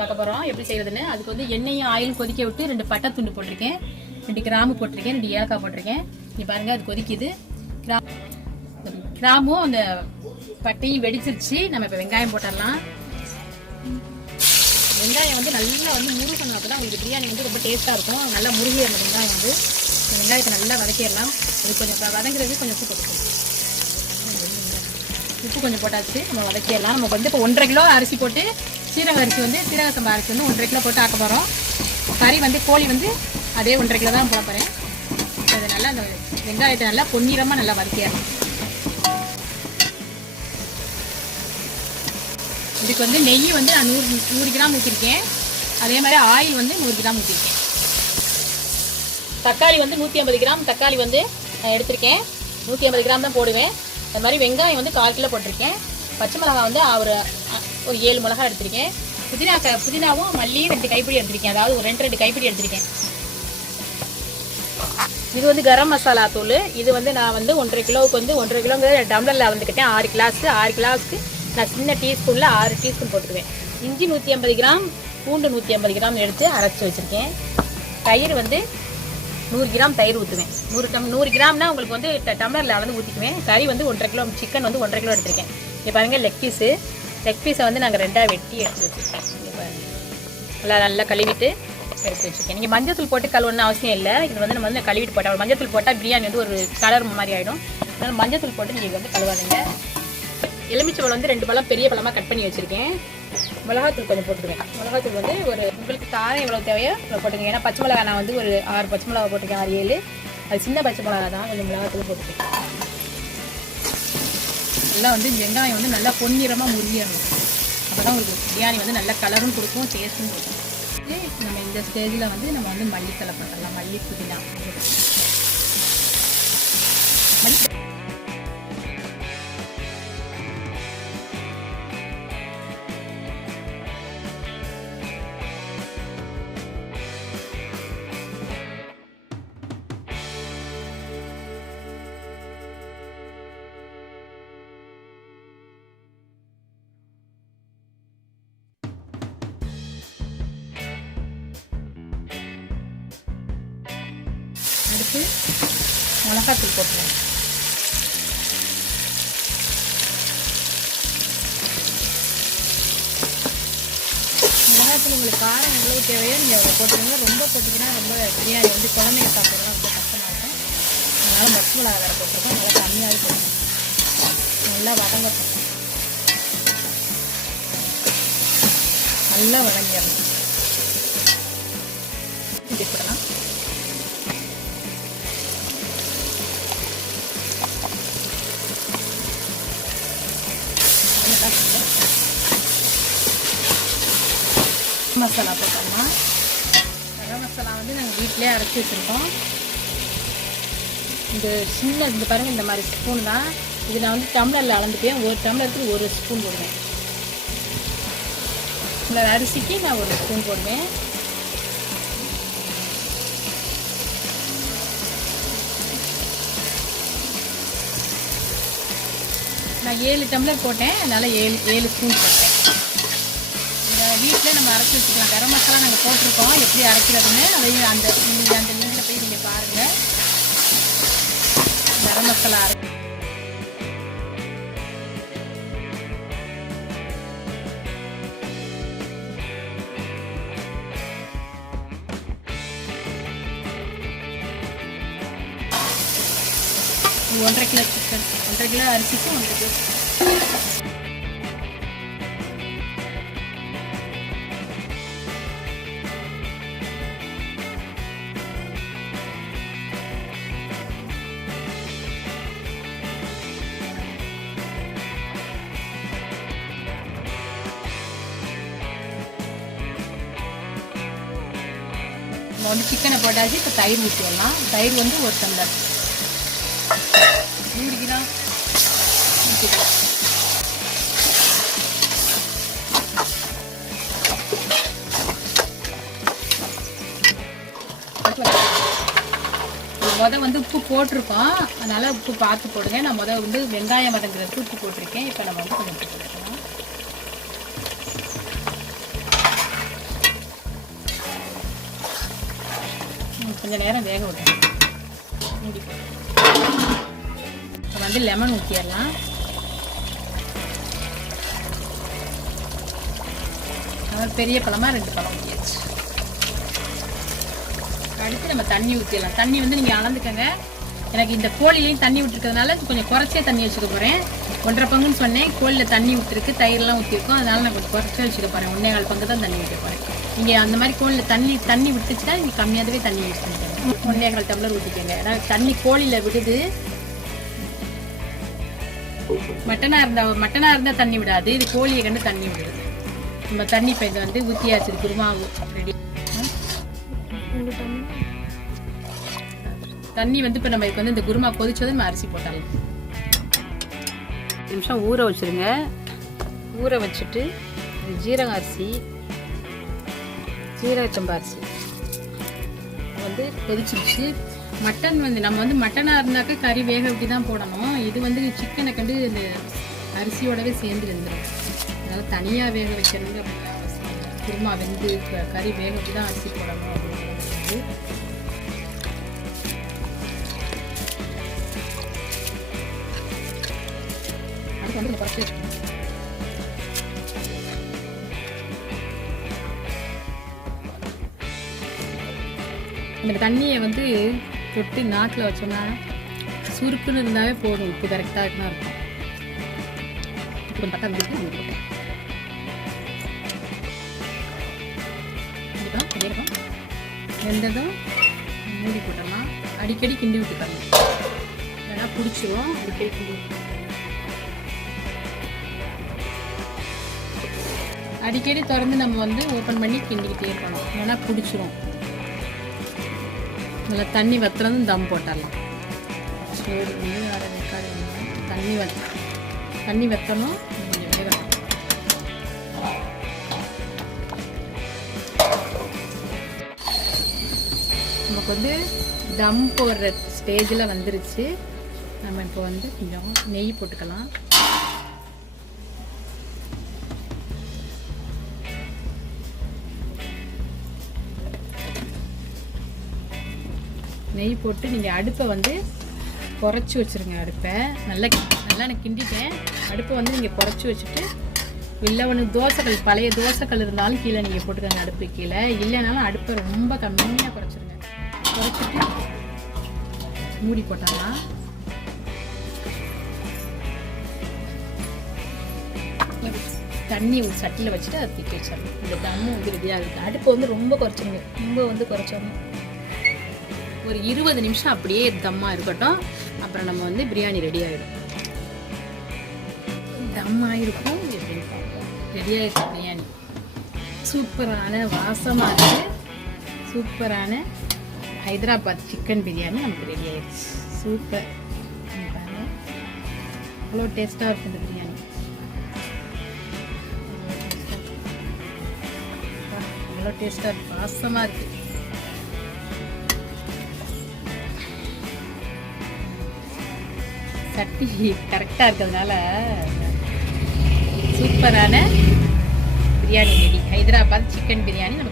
பார்க்க போகிறோம் எப்படி செய்யறதுன்னு. அதுக்கு வந்து எண்ணெயும் ஆயில் கொதிக்க விட்டு 2 பட்டை துண்டு போட்டிருக்கேன், 2 கிராம்பு போட்டிருக்கேன், 2 ஏலக்காய் போட்டிருக்கேன். நீ பாருங்க அது கொதிக்குது. கிராம்பும் அந்த பட்டையும் வெடிச்சிருச்சு. நம்ம இப்போ வெங்காயம் போட்டுடலாம். வெங்காயம் வந்து நல்லா வந்து முருகணும், அப்போ தான் உங்களுக்கு பிரியாணி வந்து ரொம்ப டேஸ்ட்டாக இருக்கும். நல்லா முருகி அந்த வெங்காயம் வந்து வெங்காயத்தை நல்லா வதக்கிடலாம். இது கொஞ்சம் வதங்குறது கொஞ்சம் உப்பு போட்டுக்கணும். உப்பு கொஞ்சம் போட்டாச்சு, நம்ம வதக்கிடலாம். நமக்கு வந்து இப்போ 1.5 கிலோ அரிசி போட்டு சீரக அரிசி வந்து சீரக சம்பா அரிசி வந்து 1.5 கிலோ போட்டு ஆக்க போகிறோம். கறி வந்து கோழி வந்து அதே 1.5 கிலோ தான் போட போகிறேன். அது நல்லா அந்த வெங்காயத்தை நல்லா பொன்னிறமாக நல்லா வதக்கிடலாம். இதுக்கு வந்து நெய் வந்து நான் 100 கிராம் ஊற்றிருக்கேன். அதே மாதிரி ஆயில் வந்து 100 கிராம் ஊற்றிருக்கேன். தக்காளி வந்து 150 கிராம் தக்காளி வந்து நான் எடுத்திருக்கேன். 150 கிராம் தான் போடுவேன். அது மாதிரி வெங்காயம் வந்து 1/4 கிலோ போட்டிருக்கேன். பச்சை மிளகாய் வந்து ஒரு 7 மிளகாய் எடுத்திருக்கேன். புதினாவும் மல்லி 2 கைப்பிடி எடுத்திருக்கேன். அதாவது ஒரு 2 கைப்பிடி எடுத்திருக்கேன். இது வந்து கரம் மசாலா தூள். இது வந்து நான் வந்து 1.5 கிலோவுக்கு வந்து 1.5 கிலோங்கிற டம்ளரில் வந்துக்கிட்டேன். 6 கிளாஸுக்கு நான் சின்ன டீஸ்பூனில் 6 டீஸ்பூன் போட்டுக்குவேன். இஞ்சி 150 கிராம், பூண்டு 150 கிராம் எடுத்து அரைச்சி வச்சுருக்கேன். தயிர் வந்து 100 கிராம் தயிர் ஊற்றுவேன். 100 கிராம்னா உங்களுக்கு வந்து டம்ளரில் அளந்து ஊற்றிக்குவேன். கறி வந்து 1.5 கிலோ, சிக்கன் வந்து 1.5 கிலோ எடுத்திருக்கேன். இங்கே பாருங்கள் லெக் பீஸை வந்து நாங்கள் 2ஆக வெட்டி எடுத்து வச்சுருக்கேன். இங்கே பாருங்கள் நல்லா கழுவிட்டு எடுத்து வச்சுருக்கேன். நீங்கள் மஞ்சள் தூள் போட்டு கழுவணும்னு அவசியம் இல்லை. இது வந்து நம்ம வந்து கழுவிட்டு போட்டால் மஞ்சள் தூள் போட்டால் பிரியாணி வந்து ஒரு கலர் மாதிரி ஆகிடும். அதனால் மஞ்சள் தூள் போட்டு நீங்கள் வந்து கழுவாதீங்க. எலுமிச்சை பழம் வந்து 2 பழம் பெரிய பழமாக கட் பண்ணி வச்சுருக்கேன். மிளகாத்தூள் கொஞ்சம் போட்டுருவேன். மிளகாத்தூள் வந்து ஒரு உங்களுக்கு காரம் எவ்வளோ தேவையோ போட்டுங்க. ஏன்னா பச்சை மிளகா நான் வந்து ஒரு 6 பச்சை மிளகா போட்டிருக்கேன், 6 7. அது சின்ன பச்சை மிளகா தான், கொஞ்சம் மிளகாத்தூள் போட்டுருக்கேன். நல்லா வந்து வெங்காயம் வந்து நல்லா பொன்னிறமாக முறியணும். அப்போ தான் உங்களுக்கு பிரியாணி வந்து நல்ல கலரும் கொடுக்கும், டேஸ்ட்டும் கொடுக்கும். நம்ம இந்த ஸ்டேஜில் வந்து நம்ம வந்து மல்லித்தலை போட்டுடலாம். மல்லி புதினா அடுத்து மிளகாத்தூள் போட்டுருவோம். மிளகாத்தூள் உங்களுக்கு காரம் எவ்வளோ தேவையோ நீங்கள் அவ்வளோ போட்டுருங்க. ரொம்ப போட்டிங்கன்னா ரொம்ப பிரியாணி வந்து குழந்தைங்க சாப்பிட்றதுலாம் ரொம்ப கஷ்டமாக இருக்கும். அதனால் பச்சை மிளகா வேறு போட்டிருக்கோம். நல்லா கம்மியாகவே போட்டுருக்கோம். நல்லா வதங்கட்டும். நல்லா வதங்கிடணும். இப்படி போடலாம். மசாலா போட்டோம்னா கரம் மசாலா வந்து நாங்கள் வீட்டிலே அரைச்சி வச்சுருக்கோம். இந்த பாருங்கள் இந்த மாதிரி ஸ்பூன் தான். இது நான் வந்து டம்ளரில் அளந்துப்பேன். ஒரு டம்ளருக்கு 1 ஸ்பூன் போடுவேன். இந்த அரிசிக்கு நான் 1 ஸ்பூன் போடுவேன். நான் 7 டம்ளர் போட்டேன், அதனால் 7 ஸ்பூன் போட்டேன். வீட்டில் நம்ம அரைச்சி வச்சுக்கலாம். கரம் மசாலா நாங்கள் போட்டிருக்கோம், எப்படி அரைக்கிறதுன்னு அதையும் அந்த லிங்கில் போய் நீங்கள் பாருங்கள். கரம் மசாலா அரை 1.5 கிலோ சிக்கன், 1.5 கிலோ அரிசிக்கு 1.5 கிலோ நம்ம வந்து சிக்கனை போட்டாச்சு. இப்போ தயிர் ஊற்றிடலாம். தயிர் வந்து 1 டம்ளர், 100 கிராம் ஊற்றிக்கலாம். வந்து உப்பு போட்டிருக்கோம், அதனால் உப்பு பார்த்து போடுங்க. நான் வந்து வெங்காயம் வதங்குறதுக்கு உப்பு போட்டிருக்கேன். இப்போ நம்ம வந்து கொஞ்சம் உப்பு போட்டுக்கலாம். கொஞ்சம் நேரம் வேக விடணும். மூடி இப்போ வந்து லெமன் ஊற்றிடலாம். பெரிய பழமாக 2 பழம் ஊற்றியாச்சு. அடுத்து நம்ம தண்ணி ஊற்றிடலாம். தண்ணி வந்து நீங்கள் அளந்துக்கங்க. எனக்கு இந்த கோழிலையும் தண்ணி விட்டுருக்கிறதுனால கொஞ்சம் குறைச்சே தண்ணி வச்சுக்க போகிறேன். 1.5 பங்குன்னு சொன்னேன். கோழியில் தண்ணி விட்டுருக்கு, தயிரெலாம் ஊற்றிருக்கோம். அதனால் நான் கொஞ்சம் குறைச்சி வச்சுக்க போகிறேன். 1.25 பங்கு தான் தண்ணி ஊற்ற போகிறேன். நீங்கள் அந்த மாதிரி கோழியில் தண்ணி விட்டுச்சுன்னா நீங்கள் கம்மியாகவே தண்ணி யூஸ் பண்ணிக்கோங்க. 1.25 டம்ளர் ஊற்றிக்கோங்க. ஏன்னா தண்ணி கோழியில் விடுது. மட்டனாக இருந்தால் தண்ணி விடாது. இது கோழியை கண்டு தண்ணி விடுது. நம்ம தண்ணி இப்போ இதை வந்து ஊற்றியாச்சு. குருமா ரெடி. தண்ணி வந்து இப்போ நம்ம இதுக்கு வந்து இந்த குருமா கொதிச்சது நம்ம அரிசி போட்டாலும் 10 நிமிஷம் ஊற வச்சுருங்க. ஊற வச்சுட்டு ஜீரக அரிசி, ஜீரகச்சம்பா அரிசி வந்து கொதிச்சிருச்சு. மட்டன் வந்து நம்ம வந்து மட்டனாக இருந்தாக்க கறி வேக விட்டு தான் போடணும். இது வந்து சிக்கனை கண்டு இந்த அரிசியோடவே சேர்ந்து வந்துடும். அதனால் தனியாக வேக வைக்கணுங்க அப்படின்னா அவசியம் இல்லை. குருமா வெந்து கறி வேக விட்டு தான் அரிசி போடணும் அப்படிங்கிறது. அதுக்கு வந்து குறைச்சி வச்சுக்கணும். இந்த தண்ணியை வந்து தொட்டு நாக்கில் வச்சோம்னா சுருக்குன்னு இருந்தாவே போதும். உப்பு கரெக்டாக இருக்குன்னா இருக்கும். கொஞ்சம் பத்தா இருக்கும். வெந்ததும் மூடி போட்டோம்னா அடிக்கடி கிண்டி விட்டுக்கணும். ஏன்னா பிடிச்சிரும். அடிக்கடி கிண்டி விட்டுக்கணும். அடிக்கடி திறந்து நம்ம வந்து ஓப்பன் பண்ணி கிண்டிக்கிட்டே இருக்கணும். ஏன்னா பிடிச்சிரும். நல்லா தண்ணி வத்துறதும் தம் போட்டுடலாம். சோறு வந்து அரை வெக்காடு தண்ணி வற்றணும். கொஞ்சம் வேகணும். நமக்கு வந்து தம் போடுற ஸ்டேஜில் வந்துருச்சு. நம்ம இப்போ வந்து கொஞ்சம் நெய் போட்டுக்கலாம். நெய் போட்டு நீங்கள் அடுப்பை வந்து குறைச்சி வச்சுருங்க. அடுப்பை நல்லா நான் கிண்டிட்டேன். அடுப்பை வந்து நீங்கள் குறைச்சி வச்சுட்டு இல்லை ஒன்று தோசைக்கல், பழைய தோசைக்கல் இருந்தாலும் கீழே நீங்கள் போட்டுக்கோங்க. அடுப்பு கீழே இல்லைனாலும் அடுப்பை ரொம்ப கம்மியாக குறைச்சிருங்க. குறைச்சிட்டு மூடி போட்டாலாம். தண்ணி ஒரு சட்டியில் வச்சுட்டு அதை தூக்கி வச்சிடணும். இந்த தம்மும் வந்து ரெடியாக இருக்குது. அடுப்பை வந்து ரொம்ப குறைச்சிருங்க. ரொம்ப வந்து குறைச்சோம். ஒரு 20 நிமிஷம் அப்படியே தம்மாக இருக்கட்டும். அப்புறம் நம்ம வந்து பிரியாணி ரெடி ஆகிடும். தம் ஆகிருக்கும். எப்படின்னு பார்ப்போம். ரெடி ஆகிடுச்சு பிரியாணி. சூப்பரான வாசமாக இருக்குது. சூப்பரான ஹைதராபாத் சிக்கன் பிரியாணி நமக்கு ரெடி ஆகிடுச்சு. சூப்பர். அவ்வளோ டேஸ்ட்டாக இருக்கும் இந்த பிரியாணி. அவ்வளோ டேஸ்ட்டாக இருக்குது. வாசமாக இருக்குது. சட்டி கரெக்டாக இருக்கிறதுனால சூப்பரான பிரியாணி ரெடி. ஹைதராபாத் சிக்கன் பிரியாணி நம்ம